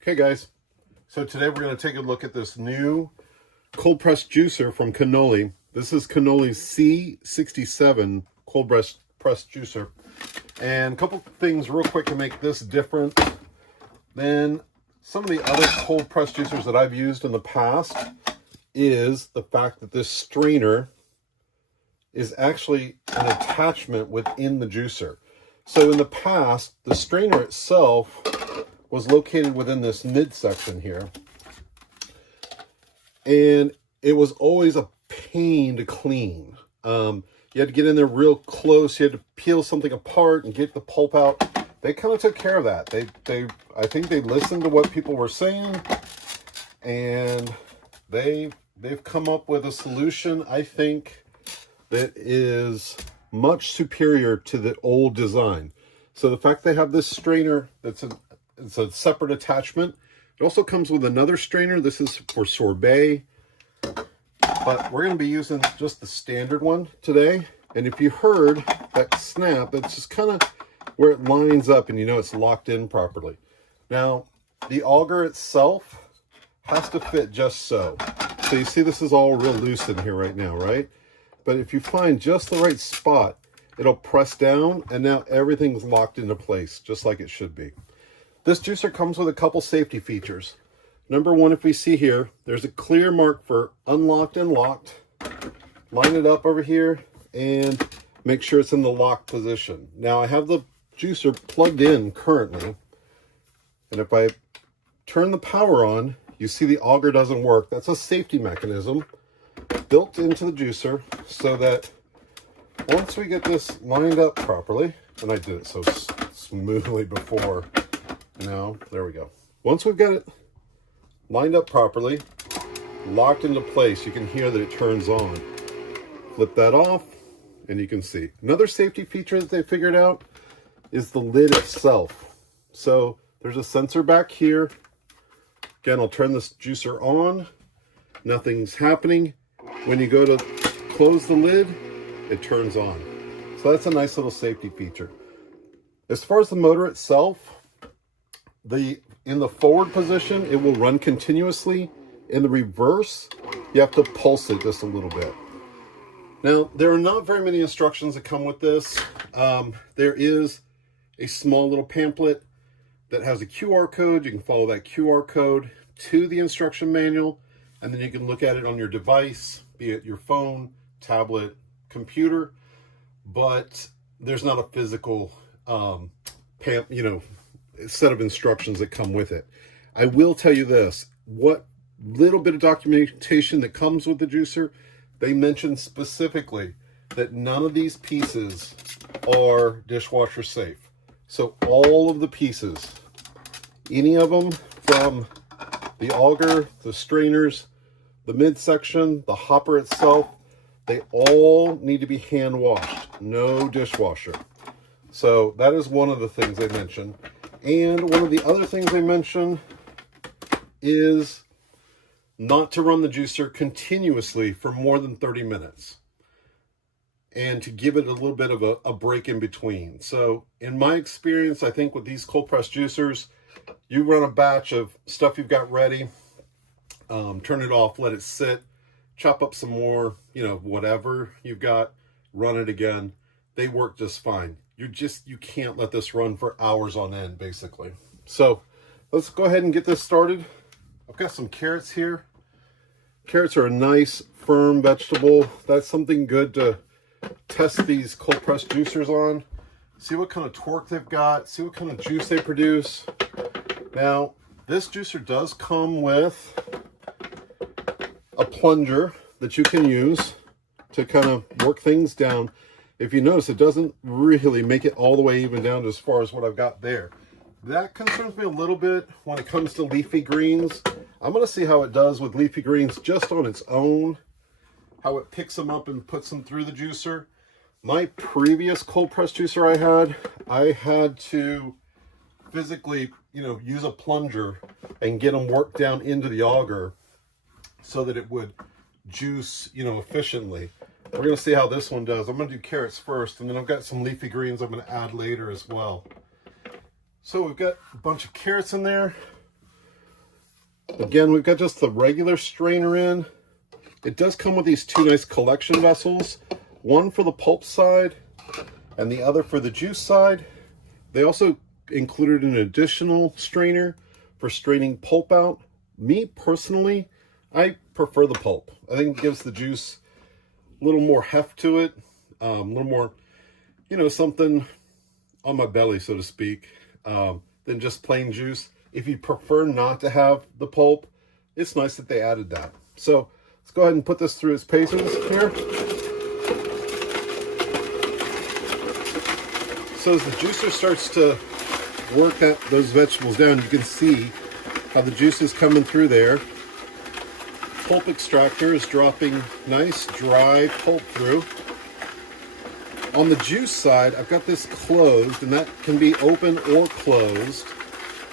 Okay guys, so today we're going to take a look at this new cold pressed juicer from Canoly. This is Canoly C16 cold pressed juicer. And a couple things real quick to make this different than some of the other cold pressed juicers that I've used in the past is the fact that this strainer is actually an attachment within the juicer. So in the past, the strainer itself was located within this midsection here. And it was always a pain to clean. You had to get in there real close. You had to peel something apart and get the pulp out. They kind of took care of that. I think they listened to what people were saying, and they've come up with a solution, I think, that is much superior to the old design. So the fact they have this strainer it's a separate attachment. It also comes with another strainer. This is for sorbet, but we're going to be using just the standard one today. And if you heard that snap, it's just kind of where it lines up and you know it's locked in properly. Now, the auger itself has to fit just so. So you see this is all real loose in here right now, right? But if you find just the right spot, it'll press down and now everything's locked into place just like it should be. This juicer comes with a couple safety features. Number one, if we see here, there's a clear mark for unlocked and locked. Line it up over here and make sure it's in the locked position. Now I have the juicer plugged in currently, and if I turn the power on, you see the auger doesn't work. That's a safety mechanism built into the juicer so that once we get this lined up properly, and I did it so smoothly before, now there we go. Once we've got it lined up properly, locked into place, you can hear that it turns on. Flip that off and you can see. Another safety feature that they figured out is the lid itself. So there's a sensor back here. Again, I'll turn this juicer on. Nothing's happening. When you go to close the lid, it turns on. So that's a nice little safety feature. As far as the motor itself, in the forward position, it will run continuously. In the reverse, you have to pulse it just a little bit. Now, there are not very many instructions that come with this. There is a small little pamphlet that has a QR code. You can follow that QR code to the instruction manual, and then you can look at it on your device, be it your phone, tablet, computer, but there's not a physical set of instructions that come with it. I will tell you this, what little bit of documentation that comes with the juicer, they mention specifically that none of these pieces are dishwasher safe. So all of the pieces, any of them from the auger, the strainers, the midsection, the hopper itself, they all need to be hand washed, no dishwasher. So that is one of the things they mention. And one of the other things they mention is not to run the juicer continuously for more than 30 minutes and to give it a little bit of a break in between. So in my experience, I think with these cold press juicers, you run a batch of stuff you've got ready, turn it off, let it sit, chop up some more, whatever you've got, run it again. They work just fine. You can't let this run for hours on end, basically. So let's go ahead and get this started. I've got some carrots here. Carrots are a nice, firm vegetable. That's something good to test these cold press juicers on. See what kind of torque they've got. See what kind of juice they produce. Now, this juicer does come with a plunger that you can use to kind of work things down. If you notice, it doesn't really make it all the way even down to as far as what I've got there. That concerns me a little bit when it comes to leafy greens. I'm going to see how it does with leafy greens just on its own, how it picks them up and puts them through the juicer. My previous cold press juicer I had to physically, use a plunger and get them worked down into the auger so that it would juice, efficiently. We're going to see how this one does. I'm going to do carrots first, and then I've got some leafy greens I'm going to add later as well. So we've got a bunch of carrots in there. Again, we've got just the regular strainer in. It does come with these two nice collection vessels, one for the pulp side and the other for the juice side. They also included an additional strainer for straining pulp out. Me personally, I prefer the pulp. I think it gives the juice a little more heft to it, a little more, you know, something on my belly, so to speak, than just plain juice. If you prefer not to have the pulp, it's nice that they added that. So let's go ahead and put this through its paces here. So as the juicer starts to work those vegetables down, you can see how the juice is coming through there. Pulp extractor is dropping nice dry pulp through. On the juice side, I've got this closed, and that can be open or closed,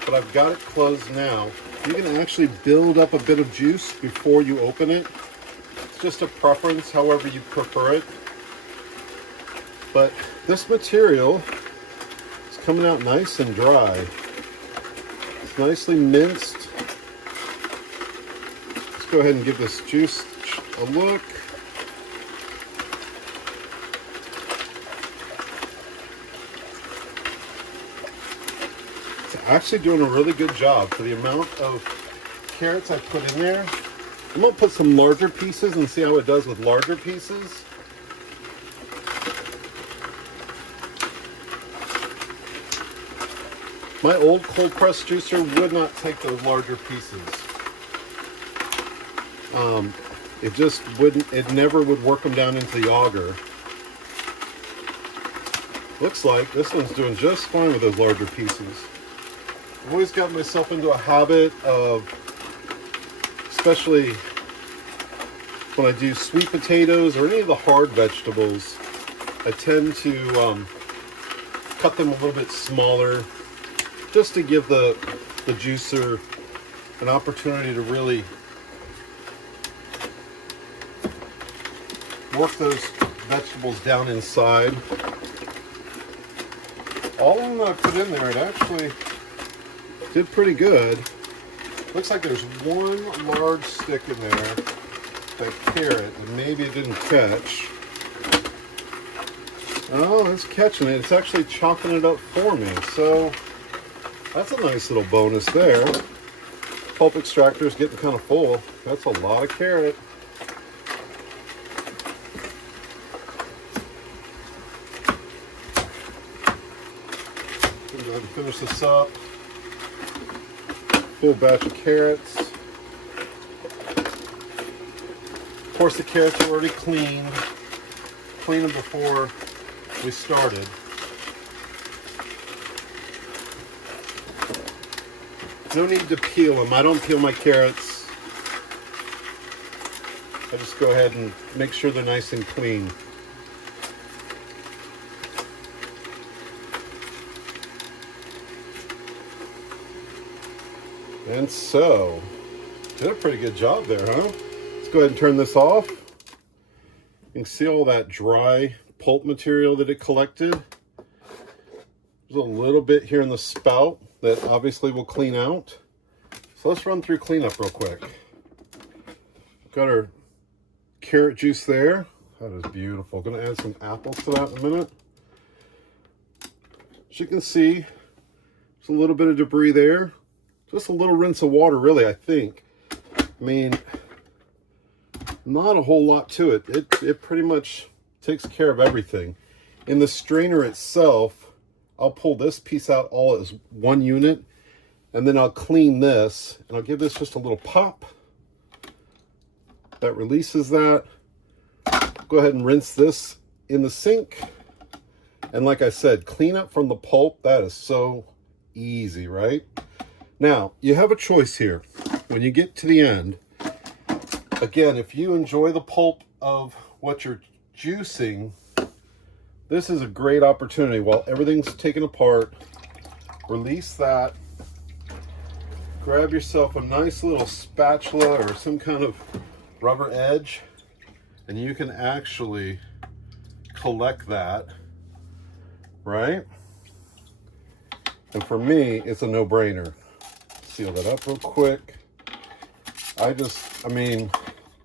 but I've got it closed now. You can actually build up a bit of juice before you open it. It's just a preference, however you prefer it. But this material is coming out nice and dry. It's nicely minced. Let's go ahead and give this juice a look. Actually doing a really good job for the amount of carrots I put in there. I'm going to put some larger pieces and see how it does with larger pieces. My old cold press juicer would not take those larger pieces. It just wouldn't, it never would work them down into the auger. Looks like this one's doing just fine with those larger pieces. I've always got myself into a habit of, especially when I do sweet potatoes or any of the hard vegetables, I tend to cut them a little bit smaller just to give the juicer an opportunity to really work those vegetables down inside. All of them that I put in there, it actually did pretty good. Looks like there's one large stick in there, that carrot, and maybe it didn't catch. Oh, it's catching it. It's actually chopping it up for me. So that's a nice little bonus there. Pulp extractor is getting kind of full. That's a lot of carrot. Go ahead and finish this up. Full batch of carrots. Of course, the carrots are already cleaned. Cleaned them before we started. No need to peel them. I don't peel my carrots. I just go ahead and make sure they're nice and clean. And so, did a pretty good job there, huh? Let's go ahead and turn this off. You can see all that dry pulp material that it collected. There's a little bit here in the spout that obviously will clean out. So let's run through cleanup real quick. Got our carrot juice there. That is beautiful. Gonna add some apples to that in a minute. As you can see, there's a little bit of debris there. Just a little rinse of water, really, I think. I mean, not a whole lot to it. It pretty much takes care of everything. In the strainer itself, I'll pull this piece out all as one unit, and then I'll clean this, and I'll give this just a little pop. That releases that. Go ahead and rinse this in the sink. And like I said, clean up from the pulp. That is so easy, right? Now, you have a choice here. When you get to the end, again, if you enjoy the pulp of what you're juicing, this is a great opportunity. While everything's taken apart, release that. Grab yourself a nice little spatula or some kind of rubber edge, and you can actually collect that, right? And for me, it's a no-brainer. Seal that up real quick. I mean,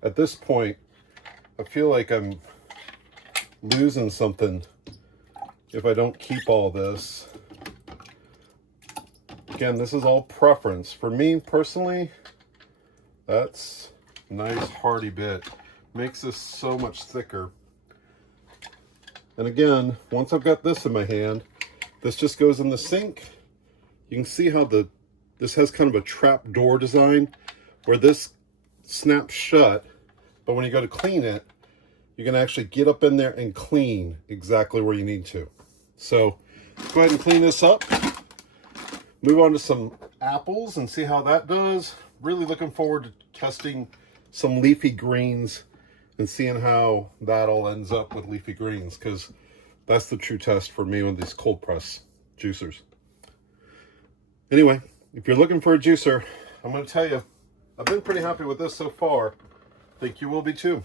at this point, I feel like I'm losing something if I don't keep all this. Again, this is all preference. For me personally, that's a nice hearty bit. Makes this so much thicker. And again, once I've got this in my hand, this just goes in the sink. You can see how this has kind of a trap door design where this snaps shut, but when you go to clean it, you can actually get up in there and clean exactly where you need to. So go ahead and clean this up. Move on to some apples and see how that does. Really looking forward to testing some leafy greens and seeing how that all ends up with leafy greens, because that's the true test for me with these cold press juicers. Anyway, if you're looking for a juicer, I'm going to tell you, I've been pretty happy with this so far. I think you will be too.